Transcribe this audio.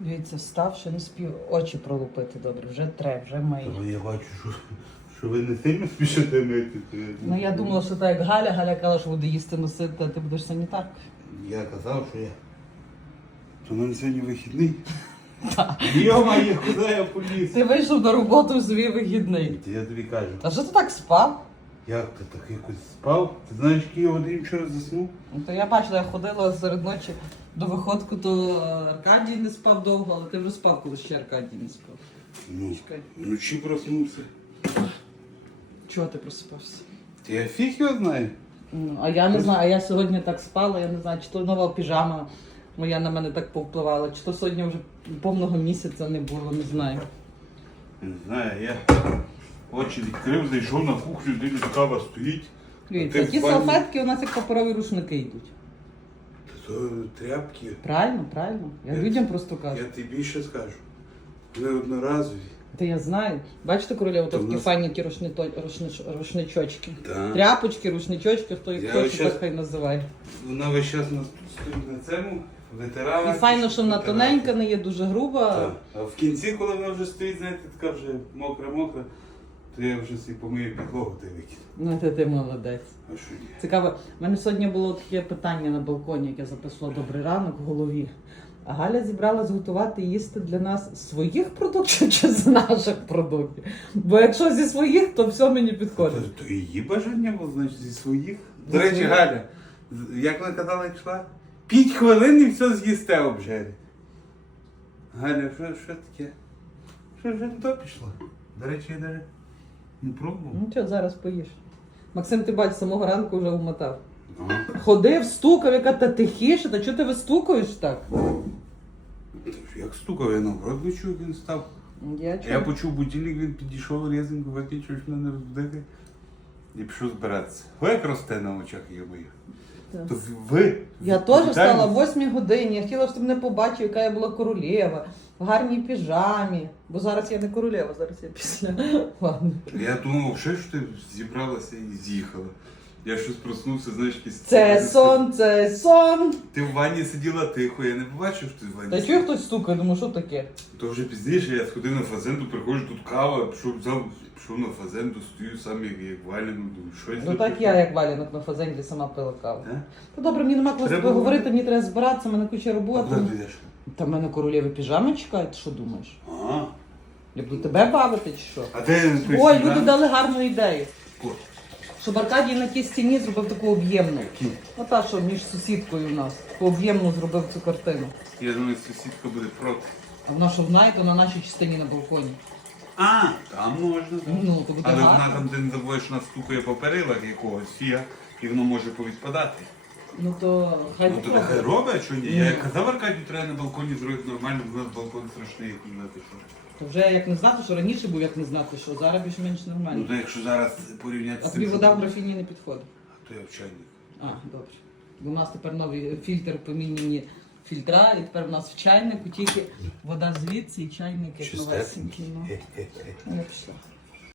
Дивіться, встав, ще не спів очі пролупити добре, вже тре, вже має. Але я бачу, що, що ви не сильно спішите мити. Ну я думала, що так як Галя, Галя казала, що буде їсти носити, а ти будеш санітаркою. Я казав, що я. То мене сьогодні вихідний. Йо-моє, куди я поліз? Ти вийшов на роботу в свій вихідний. Я тобі кажу, А що ти так спав? Як ти так якось спав? Ти знаєш, який я годин вчора заснув? Ну, то я бачила, я ходила серед ночі до виходку, то Аркадій не спав довго, але ти вже спав, коли ще Аркадій не спав. Ну, Чекай. вночі проснувся. Чого ти просипався? Та я фіг його знаю. Ну, а я не знаю, а я сьогодні так спала, я не знаю, чи то нова піжама моя на мене так повпливала, чи то сьогодні вже повного місяця не було, не знаю. Не знаю, я очі відкрив, зайшов на кухню, дивлюсь, кава стоїть. Дивіться, Ти в ті спальні? салфетки у нас як паперові рушники йдуть. Та то тряпки. Правильно, правильно. Я Я- людям просто кажу. Я тобі більше скажу. Вони одноразові. Та я знаю. Бачите, королева, Та в такі нас- файні ті рушнито- рушнич- рушничочки. Так. Тряпочки, рушничочки, хто Я їх хоче, ось так хай називає. Вона весь час нас тут стоїть на цьому, витирала. І файно, що вона тоненька, не є дуже груба. Так. А в кінці, коли вона вже стоїть, знаєте, така вже мокра-мокра, то я вже собі помию підлогу та викину. Ну, ти, ти молодець. А що ні? Цікаво, в мене сьогодні було таке питання на балконі, як я записувала добрий ранок в голові. А Галя зібралась готувати їсти для нас своїх продуктів чи з наших продуктів. Бо якщо зі своїх, то все мені То, підходить. то її бажання було, значить, зі своїх. До речі. Галя, з- як вона казала, як йшла? П'ять хвилин і все з'їсте обжері. Галя, що, що таке? Що вже не то пішло? До речі, я навіть не пробував. Ну що, зараз поїш. Максим, ти бач, самого ранку вже вмотав. Ага. Ходив, стукав, яка та тихіше, та чого ти вистукуєш так? Як стукав, я наоборот не чув, він став. Я Я почув будильник, він підійшов різенько, виключив мене не розбудити. І пішов збиратися. Ой, як росте на очах, я боюсь. То ви. Я теж встала в 8 годині. Я хотіла, щоб не мене побачив, яка я була королева, в гарній піжамі. Бо зараз я не королева, зараз я після. Ладно. Я думав, що ти зібралася і з'їхала. Я щось проснувся, знаєш, якийсь... Це сон, це сон. Ти в ванні сиділа тихо, я не побачив, що ти в ванні Та чого хтось стукає? Думаю, що таке? То вже пізніше я сходив на фазенду, приходжу, тут кава, пішов, взяв, пішов на фазенду, стою сам як, як валянок, думаю, що я Ну так я, як валянок на фазенді, сама пила каву. Е? Ну добре, мені нема коли з тобою говорити, мені треба збиратися, в мене куча А роботи. куди ти йдеш? Та в мене королеви піжами чекають, що думаєш? А, Я буду тебе бавити чи що? а де Ой, люди дали гарну ідею. О, Щоб Аркадій на тій стіні зробив таку об'ємну. Ну що між сусідкою у нас. Таку об'ємну зробив цю картину. Я думаю, сусідка буде проти. А вона що знає, то на нашій частині на балконі. А, там можна. так. Ну, то буде Але вона гарно. там, де не вона стукає по перилах якогось і воно може повідпадати. Ну то хай Ну то попробує. нехай робить, а що ні? Я як казав Аркадію, треба на балконі зробити нормально, бо у нас балкон страшний, як не знати що. То вже як не знати, що раніше був, як не знати, що зараз більш-менш Ну нормально. то якщо зараз порівняти А з тобі вода в графіні не підходить. то я в чайник. А, добре. Бо у нас тепер новий фільтр поміняні фільтра, і тепер у нас в чайнику тільки вода звідси і чайник як новесенький. Ну, Чистесенький. Ну, я пішла.